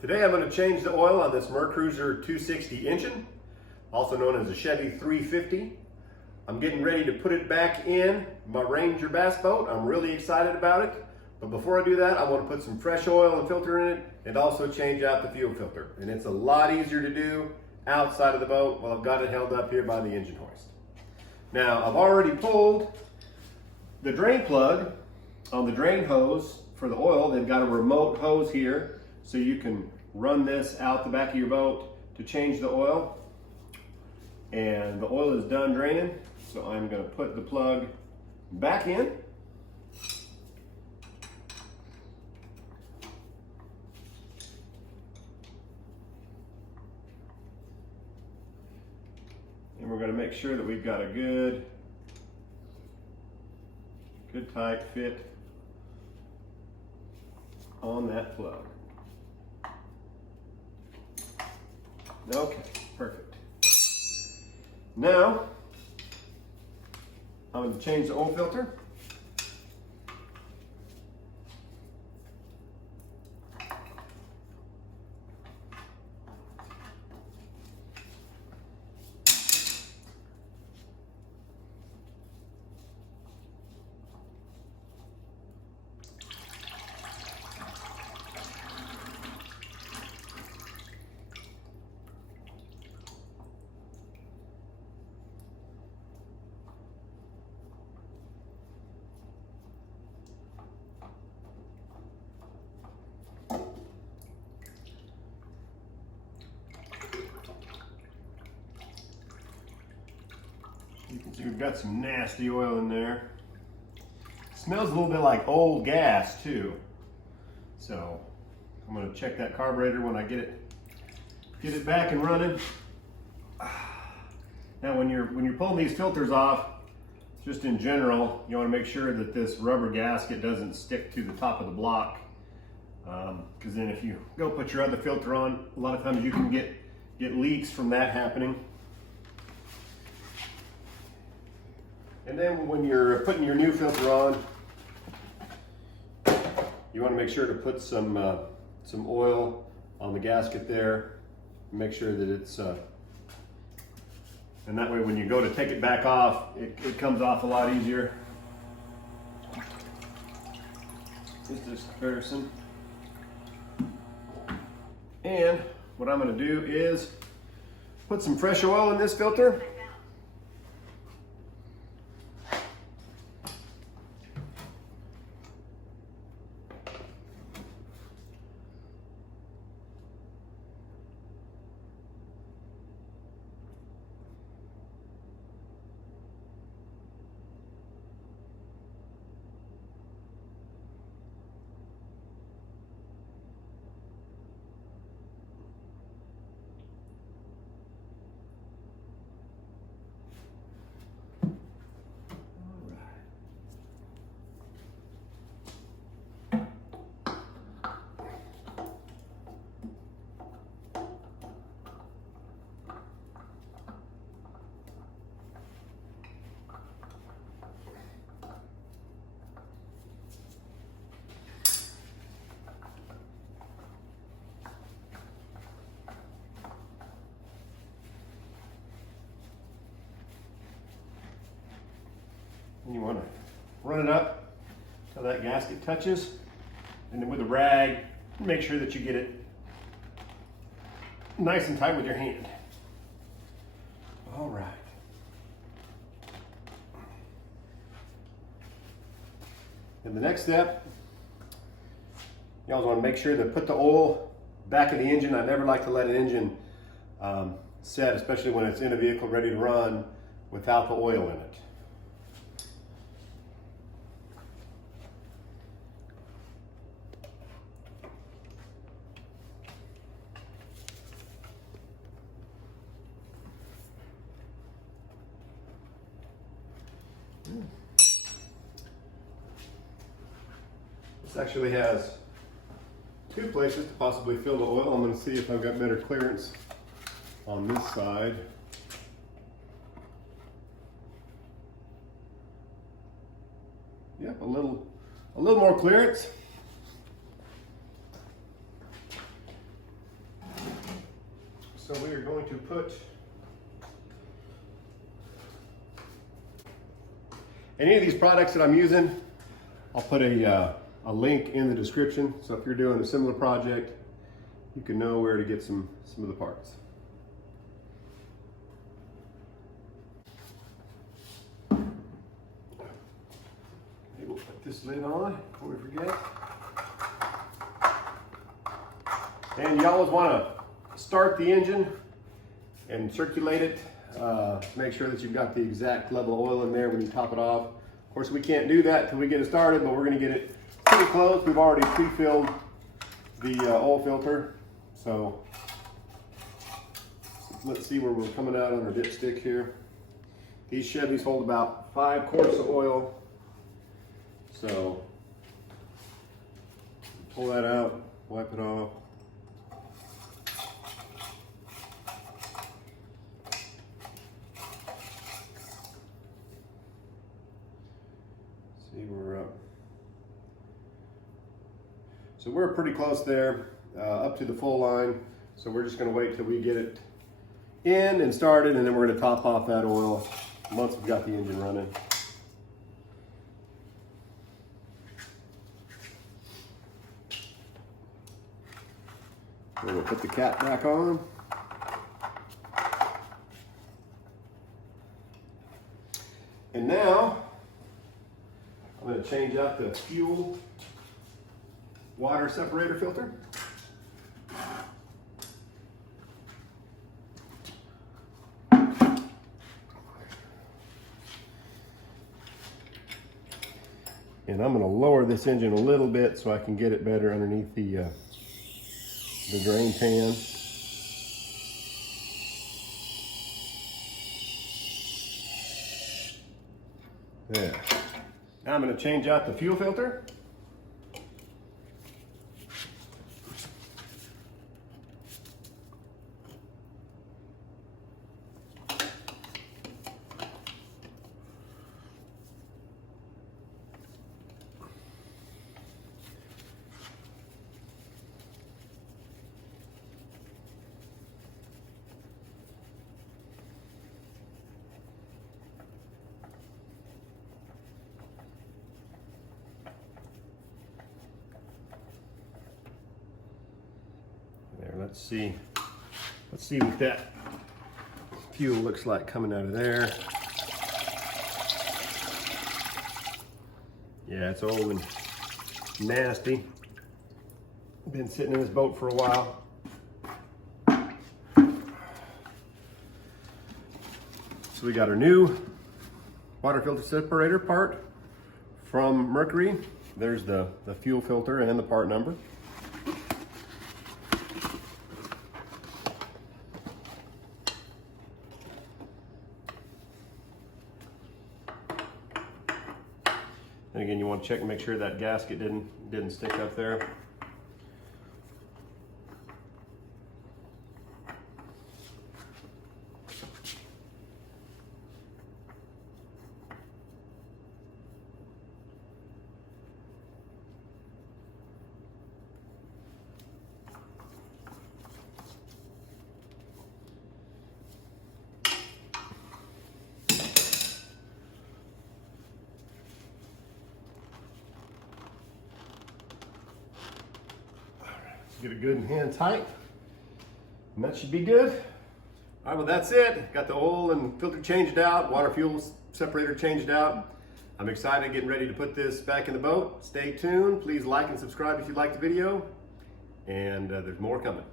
Today I'm going to change the oil on this Mercruiser 260 engine, also known as a Chevy 350. I'm getting ready to put it back in my Ranger bass boat. I'm really excited about it. But before I do that, I want to put some fresh oil and filter in it and also change out the fuel filter. And it's a lot easier to do outside of the boat while I've got it held up here by the engine hoist. Now, I've already pulled the drain plug on the drain hose for the oil. They've got a remote hose here, so you can run this out the back of your boat to change the oil. And the oil is done draining, so I'm going to put the plug back in. And we're going to make sure that we've got a good tight fit on that plug. Okay, perfect. Now, I'm going to change the oil filter. You can see we've got some nasty oil in there. Smells a little bit like old gas too. So I'm going to check that carburetor when I get it back and running. Now when you're pulling these filters off, just in general, you want to make sure that this rubber gasket doesn't stick to the top of the block. Because then if you go put your other filter on, a lot of times you can get leaks from that happening. And then when you're putting your new filter on, you want to make sure to put some oil on the gasket there. Make sure that it's, and that way when you go to take it back off, it comes off a lot easier. Just this comparison. And what I'm going to do is put some fresh oil in this filter. And you want to run it up till that gasket touches, and then with a rag, make sure that you get it nice and tight with your hand. All right. And the next step, you always want to make sure to put the oil back in the engine. I never like to let an engine set, especially when it's in a vehicle ready to run, without the oil in it. This actually has two places to possibly fill the oil. I'm going to see if I've got better clearance on this side. Yep, a little more clearance. So we are going to put any of these products that I'm using, I'll put a link in the description. So if you're doing a similar project, you can know where to get some of the parts. Okay, we'll put this lid on before we forget. And you always want to start the engine and circulate it. Make sure that you've got the exact level of oil in there when you top it off. Of course, we can't do that until we get it started, but we're going to get it pretty close. We've already pre-filled the oil filter. So let's see where we're coming out on our dipstick here. These Chevys hold about 5 quarts of oil. So pull that out, wipe it off. See where we're up. So we're pretty close there, up to the full line. So we're just going to wait till we get it in and started, and then we're going to top off that oil once we've got the engine running. We'll put the cap back on. And now I'm going to change out the fuel water separator filter. And I'm going to lower this engine a little bit so I can get it better underneath the drain pan. There. Now I'm going to change out the fuel filter. There, let's see what that fuel looks like coming out of there. Yeah, it's old and nasty. Been sitting in this boat for a while. So we got our new water filter separator part from Mercury. There's the fuel filter and the part number. And again, you want to check and make sure that gasket didn't stick up there. Get it good and hand tight, and that should be good. All right, well that's it. Got the oil and filter changed out, water fuel separator changed out. I'm excited getting ready to put this back in the boat. Stay tuned. Please like and subscribe if you liked the video, and there's more coming.